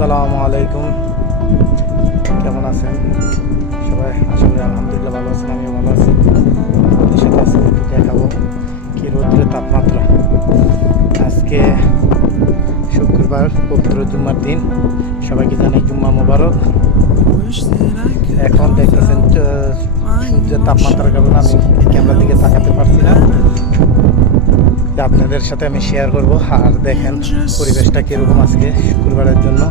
আসসালামু আলাইকুম, কেমন আছেন সবাই? আশা করি আলহামদুলিল্লাহ ভালো আছেন, আমিও ভালো আছি। আমাদের সাথে আজকে দেখাবো কি রৌদ্রের তাপমাত্রা। আজকে শুক্রবার, পবিত্র জুম্মার দিন। সবাইকে জানাই জুম্মা মোবারক। এখন দেখতেছেন সূর্যের তাপমাত্রার কারণে আমি ক্যামেরার দিকে তাকাতে পারছি না, আপনাদের সাথে আমি শেয়ার করব। আর দেখেন পরিবেশটা কীরকম আজকে শুক্রবারের জন্য,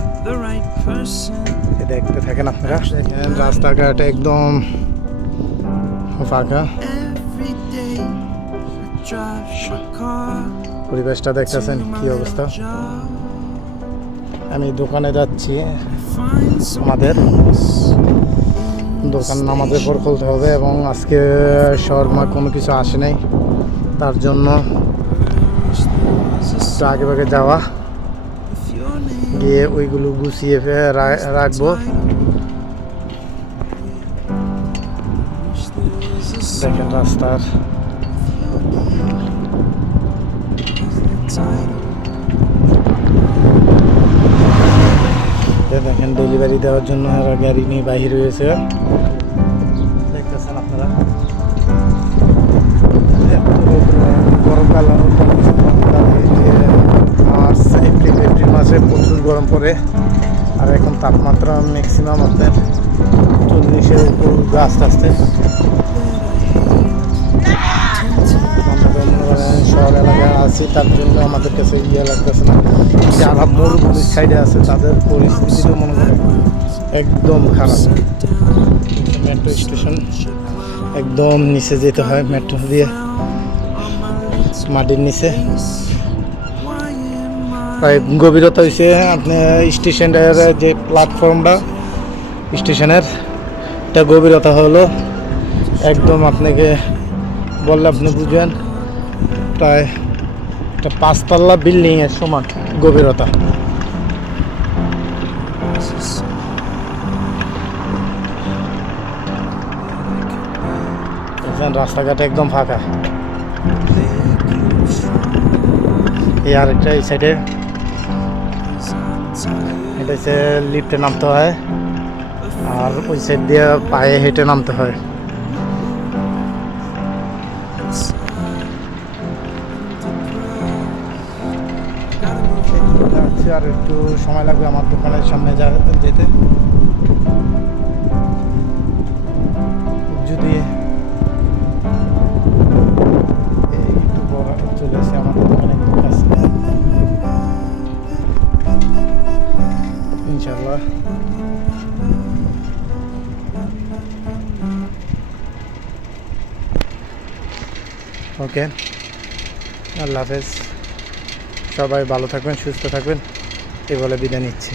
দেখতে থাকেন আপনারা। দেখেন রাস্তাঘাট একদম ফাঁকা, পরিবেশটা দেখতেছেন কি অবস্থা। আমি দোকানে যাচ্ছি, আমাদের দোকান নামাজের পর খুলতে হবে এবং আজকে শর্মা কোনো কিছু আসে নাই, তার জন্য আগে ভাগে যাওয়া, গিয়ে ওইগুলো গুছিয়ে রাখবো। দেখেন রাস্তার দেখেন ডেলিভারি দেওয়ার জন্য এরা গাড়ি নিয়ে বাহির হয়েছে, দেখতেছেন আপনারা। গরমকাল মার্চ এপ্রিল মাসে প্রচুর গরম পড়ে, আর এখন তাপমাত্রা ম্যাক্সিমাম আপনার 40-এর উপর আস্তে আস্তে। শহর এলাকায় আছি, তার জন্য আমাদের কাছে লাগতেছে না। যারা মরুভূমির সাইডে আছে তাদের পরিস্থিতিও মনে করে একদম খারাপ। মেট্রো স্টেশন একদম নিচে যেতে হয়, মেট্রো দিয়ে মাটির নিচে। প্রায় গভীরতা হয়েছে আপনার স্টেশনের যে প্ল্যাটফর্মটা, স্টেশনের এটা গভীরতা হলো একদম, আপনাকে বললে আপনি বুঝবেন, প্রায় একটা 5তলা বিল্ডিংয়ের সমান গভীরতা। রাস্তাঘাট একদম ফাঁকা। এই আরেকটা এই সাইডে, এটা হচ্ছে লিফটে নামতে হয়, আর ওই সাইড দিয়ে পায়ে হেঁটে নামতে হয়। আর একটু সময় লাগবে আমার দোকানের সামনে যেতে। যদি একটু বড় চলে আসে আমাদের দোকানে কাছে, ইনশাল্লাহ। ওকে, আল্লাহ হাফেজ। সবাই ভালো থাকবেন, সুস্থ থাকবেন, এই বলে বিদায় নিচ্ছি।